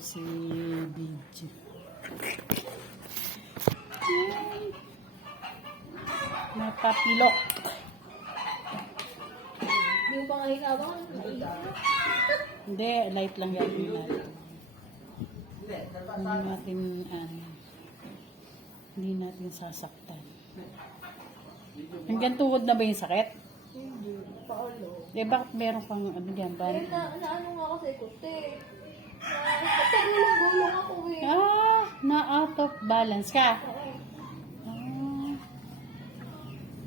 si BG. Napapilok. Yung mga hinabang, Hindi, light lang gagawin natin. Hindi natin, hindi natin sasaktan. Hanggang tuhod na ba yung sakit? hindi, paolo. Bakit meron kang ano dyan? Eh, ano nga kasi ko, gulong ako eh. Na out of balance ka? Oo.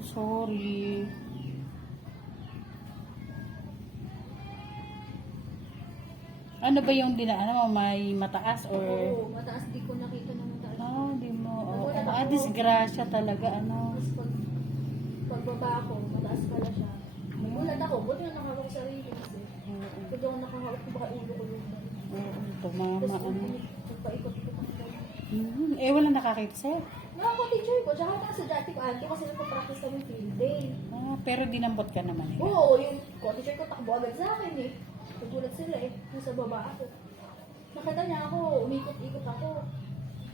Sorry. Ano ba yung dinaanan mo? May mataas or... Oo, mataas, di ko nakita ng mataas. Di mo. Nagulat ako. Disgrasya talaga. Tapos pagbaba ko, mataas pala siya. Nagulat ako, buti na nakahawak sa sarili kasi. Pag ako nakahawak ko, baka ulo ko yung Tumama. Tapos nagpaikot-ikot ako. Wala nakakita sa'yo. Mga teacher ko, tsaka nasa dati ko, auntie, kasi nagpa-practice kami field day. Pero dinambot ka naman. Oo, yung teacher ko takbo agad sa akin eh. Nagulat sila eh, nasa baba ako. Nakita niya ako, umikot-ikot ako.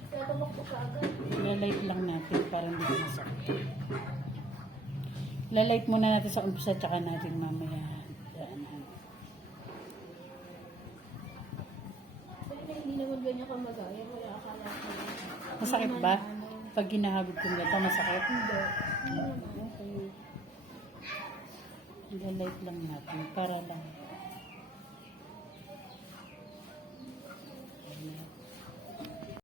Kaya tumakbo siya agad. Lalight lang natin para hindi ka masakit. Lalight muna natin sa umpisa tsaka natin mamaya. Hindi naman ganyan ka magaya, kaya akala ko. Masakit ba? Pag ginahagod kong gata, masakit? Hindi. Okay. Lalight lang natin para lang.